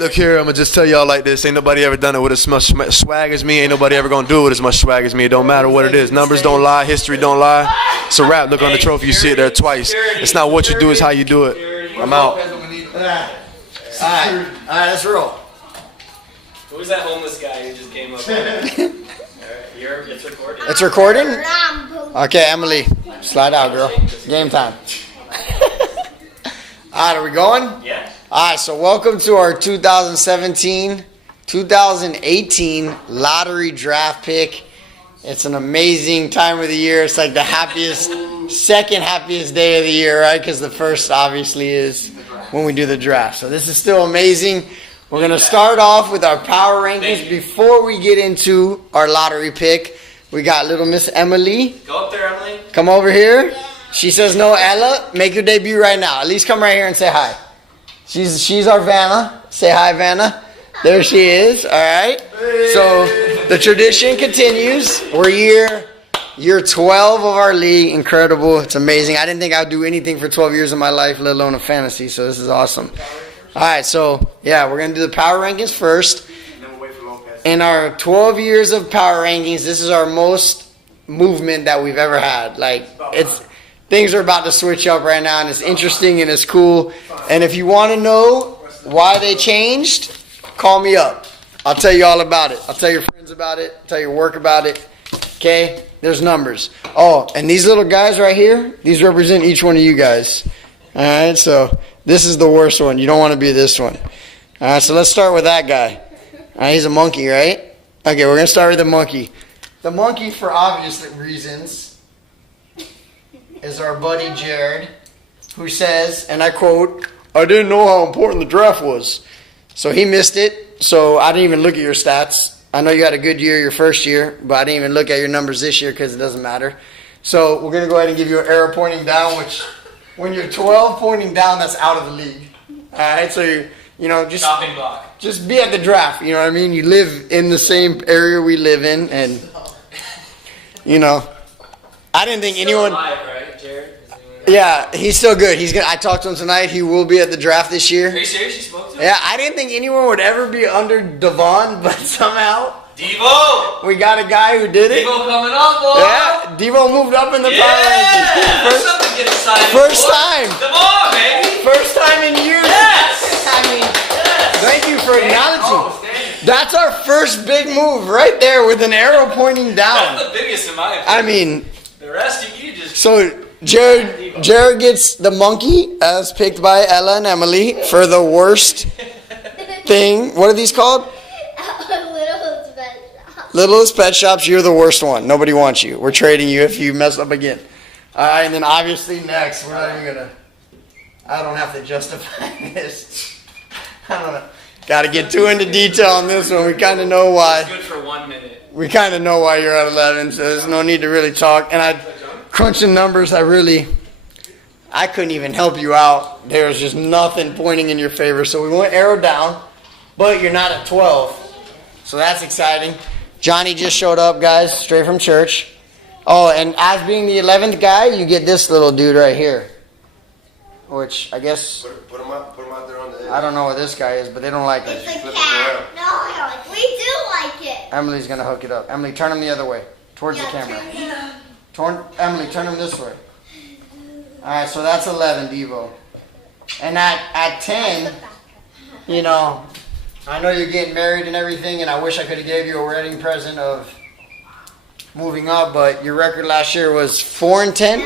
Look here, I'm gonna just tell y'all like this. Ain't nobody ever done it with as much swag as me. Ain't nobody ever gonna do it with as much swag as me. It don't matter what it is. Numbers don't lie. History don't lie. It's a wrap. Look on the trophy. You see it there twice. It's not what you do, it's how you do it. I'm out. Alright, let's roll. Who was that homeless guy who just came up? It's recording. It's recording? Okay, Emily, slide out, girl. Game time. Alright, are we going? Yeah. Alright, so welcome to our 2017-2018 lottery draft pick. It's an amazing time of the year. It's like the second happiest day of the year, right? Because the first obviously is when we do the draft. So this is still amazing. We're going to start off with our power rankings. Before we get into our lottery pick, we got little Miss Emily. Go up there, Emily. Come over here. She says no. Ella, make your debut right now. At least come right here and say hi. She's our Vanna. Say hi, Vanna. There she is. All right. So the tradition continues. We're year 12 of our league. Incredible. It's amazing. I didn't think I'd do anything for 12 years of my life, let alone a fantasy. So this is awesome. All right. So yeah, we're gonna do the power rankings first. In our 12 years of power rankings, this is our most movement that we've ever had. Like things are about to switch up right now, and it's interesting and it's cool. And if you want to know why they changed, call me up. I'll tell you all about it. I'll tell your friends about it. I'll tell your work about it. Okay? There's numbers. Oh, and these little guys right here, these represent each one of you guys. All right? So this is the worst one. You don't want to be this one. All right? So let's start with that guy. All right, he's a monkey, right? Okay, we're going to start with the monkey. The monkey, for obvious reasons, is our buddy Jared, who says, and I quote, "I didn't know how important the draft was." So he missed it. So I didn't even look at your stats. I know you had a good year your first year, but I didn't even look at your numbers this year because it doesn't matter. So we're going to go ahead and give you an arrow pointing down, which when you're 12 pointing down, that's out of the league. All right, so just Chopping block. Just be at the draft. You know what I mean? You live in the same area we live in, and I didn't think anyone. Alive, right, Jared? Yeah, he's still good. I talked to him tonight. He will be at the draft this year. Are you serious? You spoke to him? Yeah, I didn't think anyone would ever be under Devon, but somehow Devo! we got a guy who did it. Devo coming up, boy! Yeah, Devo moved up in the power rankings. That's something to get excited First for. time. Come on, baby! First time in years. Yes! Thank you for acknowledging. That's our first big move right there with an arrow pointing down. That's the biggest in my opinion. The rest of you just... So Jared gets the monkey as picked by Ella and Emily for the worst thing. What are these called? Littlest Pet Shop. Littlest Pet Shops. You're the worst one. Nobody wants you. We're trading you if you mess up again. All right, and then obviously next, we're not even gonna. I don't have to justify this. I don't know. Got to get too into detail on this one. We kind of know why. Good for 1 minute. We kind of know why you're at 11, so there's no need to really talk. And crunching numbers, I couldn't even help you out. There was just nothing pointing in your favor. So we went arrow down, but you're not at 12. So that's exciting. Johnny just showed up, guys, straight from church. Oh, and as being the 11th guy, you get this little dude right here. Which I guess... Put him out there on the edge. I don't know what this guy is, but they don't like it. It's a cat. No, we do like it. Emily's going to hook it up. Emily, turn him the other way, towards the camera. Emily, turn him this way. All right, so that's 11, Devo. And at 10, I know you're getting married and everything, and I wish I could have gave you a wedding present of moving up, but your record last year was 4-10.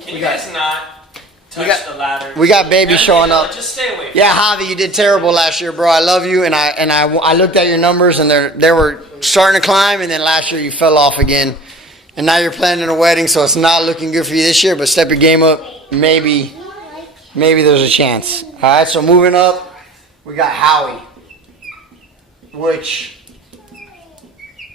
Can you guys not touch the ladder? We got baby showing up. Just stay away. Yeah, Javi, you did terrible last year, bro. I love you, and I looked at your numbers, and they were starting to climb, and then last year you fell off again, and now you're planning a wedding, so it's not looking good for you this year. But step your game up, maybe there's a chance. All right, so moving up, we got Howie, which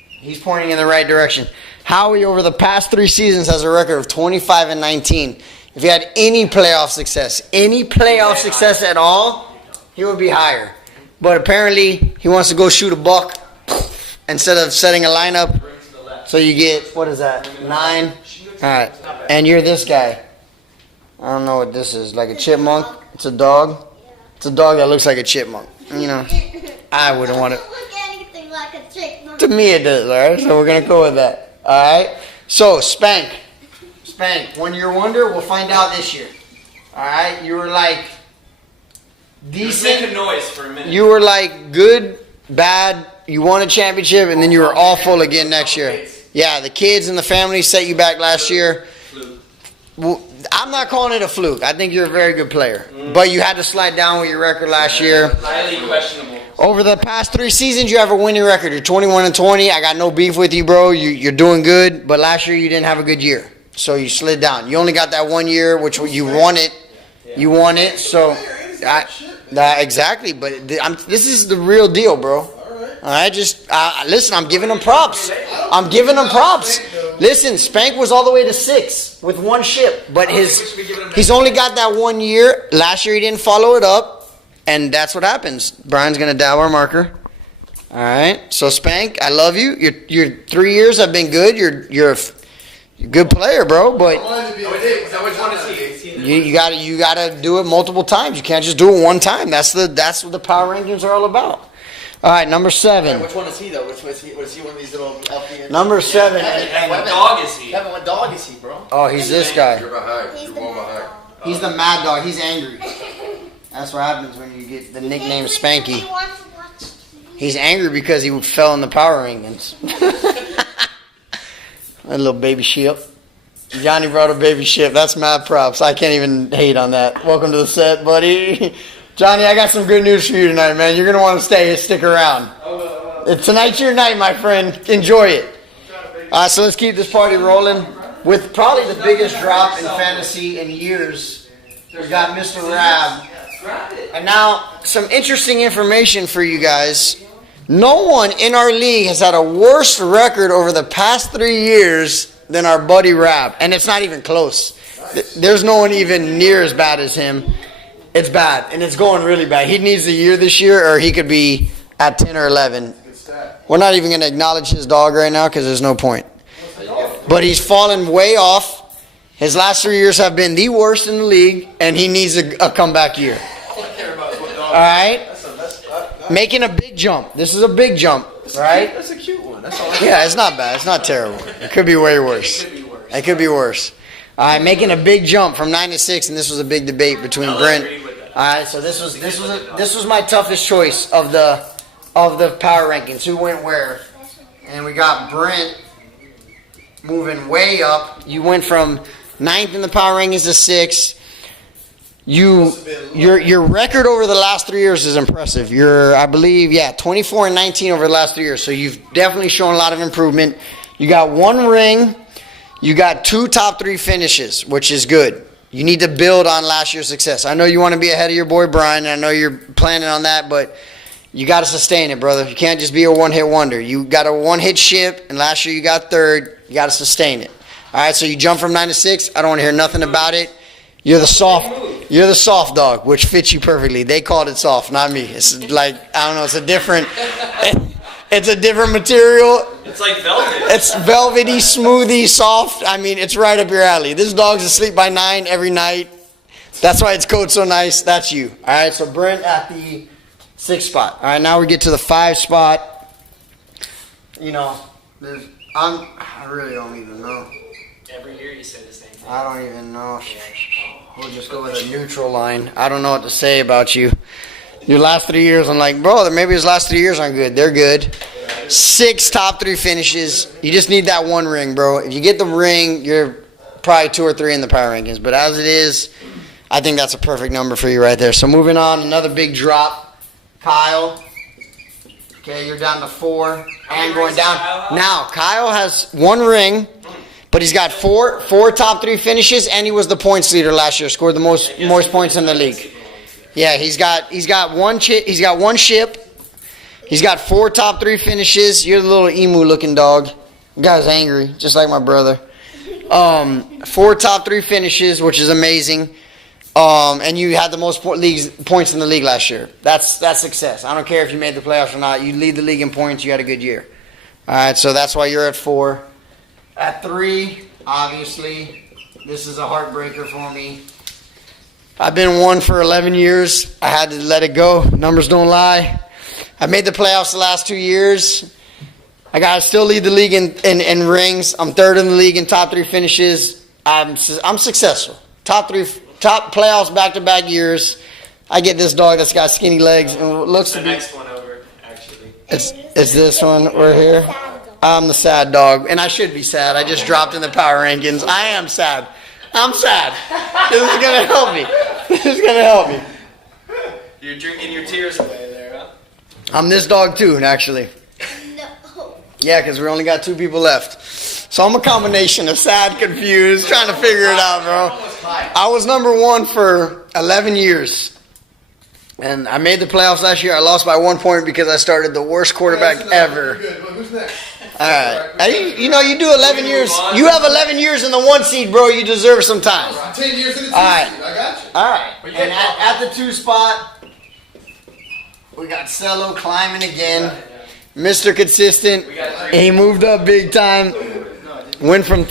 he's pointing in the right direction. Howie, over the past 3 seasons, has a record of 25-19. If he had any playoff success at all, he would be higher. But apparently, he wants to go shoot a buck instead of setting a lineup. So you get, what is that, 9? All right. And you're this guy. All I don't know what this is. Like a chipmunk? It's a dog? It's a dog that looks like a chipmunk. You know, I wouldn't want it. Doesn't look anything like a chipmunk. To me it does, alright? So we're going to go with that. Alright? So, Spank. Spank, 1 year wonder, we'll find out this year. Alright? You were like Just make a decent. noise for a minute. You were like good, bad, you won a championship, and then you were awful again next year. Yeah, the kids and the family set you back last year. Fluke. Well, I'm not calling it a fluke. I think you're a very good player. But you had to slide down with your record last year. Highly questionable. Over the past 3 seasons, you have a winning record. You're 21-20. I got no beef with you, bro. You're doing good. But last year, you didn't have a good year. So you slid down. You only got that 1 year, which you won it. You won it. So, exactly. But this is the real deal, bro. Listen, I'm giving them props. I'm giving them props. Listen, Spank was all the way to 6 with 1 ship, but he's only got that 1 year. Last year he didn't follow it up, and that's what happens. Brian's gonna dab our marker. All right, so Spank, I love you. Your 3 years have been good. You're a good player, bro. But you gotta do it multiple times. You can't just do it one time. That's what the power rankings are all about. All right, number 7. Which one is he though? Which one is he? Was he one of these little LP? Number 7. And what dog is he? Kevin, what dog is he, bro? Oh, he's this guy. You're behind. He's You're the one bad behind. dog. He's the mad dog. He's angry. That's what happens when you get the nickname Spanky. He wants to watch TV. He's angry because he fell in the power rankings. A little baby ship. Johnny brought a baby ship. That's mad props. I can't even hate on that. Welcome to the set, buddy. Johnny, I got some good news for you tonight, man. You're going to want to stay and stick around. Tonight's your night, my friend. Enjoy it. All right, so let's keep this party rolling. With probably the biggest drop in fantasy in years, we got Mr. Rab. And now, some interesting information for you guys. No one in our league has had a worse record over the past 3 years than our buddy Rab. And it's not even close. There's no one even near as bad as him. It's bad, and it's going really bad. He needs a year this year, or he could be at 10 or 11. We're not even going to acknowledge his dog right now because there's no point. But he's fallen way off. His last 3 years have been the worst in the league, and he needs a comeback year. All right? Making a big jump. This is a big jump, right? That's a cute one. That's all. Yeah, it's not bad. It's not terrible. It could be way worse. It could be worse. All right, making a big jump from 9 to 6, and this was a big debate between Brent. All right, so this was my toughest choice of the power rankings. Who went where? And we got Brent moving way up. You went from 9th in the power rankings to 6th. Your record over the last 3 years is impressive. You're, I believe, 24-19 over the last 3 years. So you've definitely shown a lot of improvement. You got 1 ring. You got 2 top 3 finishes, which is good. You need to build on last year's success. I know you want to be ahead of your boy Brian, and I know you're planning on that, but you got to sustain it, brother. You can't just be a one-hit wonder. You got a one-hit ship, and last year you got 3rd. You got to sustain it. All right, so you jump from 9 to 6. I don't want to hear nothing about it. You're the soft dog, which fits you perfectly. They called it soft, not me. It's like, I don't know, it's a different material. It's like velvet. It's velvety, smoothie, soft. I mean, it's right up your alley. This dog's asleep by 9 every night. That's why its coat's so nice. That's you. All right, so Brent at the 6th spot. All right, now we get to the 5 spot. You know, I really don't even know. Every year you say the same thing. I don't even know. We'll just go with a neutral line. I don't know what to say about you. Your last 3 years, I'm like, bro, maybe his last 3 years aren't good. They're good. 6 top 3 finishes. You just need that 1 ring, bro. If you get the ring, you're probably 2 or 3 in the power rankings. But as it is, I think that's a perfect number for you right there. So moving on, another big drop. Kyle. Okay, you're down to 4 and going down. Now, Kyle has 1 ring, but he's got four top 3 finishes, and he was the points leader last year. Scored the most points in the league. Yeah, he's got 1 ship. He's got 4 top 3 finishes. You're the little emu looking dog. The guy's angry, just like my brother. 4 top 3 finishes, which is amazing. And you had the most points in the league last year. That's success. I don't care if you made the playoffs or not. You lead the league in points. You had a good year. All right, so that's why you're at 4. At 3, obviously, this is a heartbreaker for me. I've been one for 11 years. I had to let it go. Numbers don't lie. I made the playoffs the last 2 years. I got to still lead the league in rings. I'm third in the league in top 3 finishes. I'm successful. Top playoffs back-to-back years. I get this dog that's got skinny legs and looks to The be. next one over, actually. It's this one right here. I'm the sad dog, and I should be sad. I just dropped in the power rankings. I am sad. I'm sad. This is gonna help me. This is gonna help me. You're drinking your tears away there, huh? I'm this dog too, actually. No. Yeah, because we only got 2 people left. So I'm a combination of sad, confused, trying to figure it out, bro. I was number 1 for 11 years. And I made the playoffs last year. I lost by 1 point because I started the worst quarterback ever. Good. Well, who's next? All right. You know, you do 11 years. You have 11 years in the 1 seed, bro. You deserve some time. 10 years in the 2 All right. seed. I got you. All right. And at the 2 spot, we got Cello climbing again. Mr. Consistent. We got 3. He moved up big time. Went from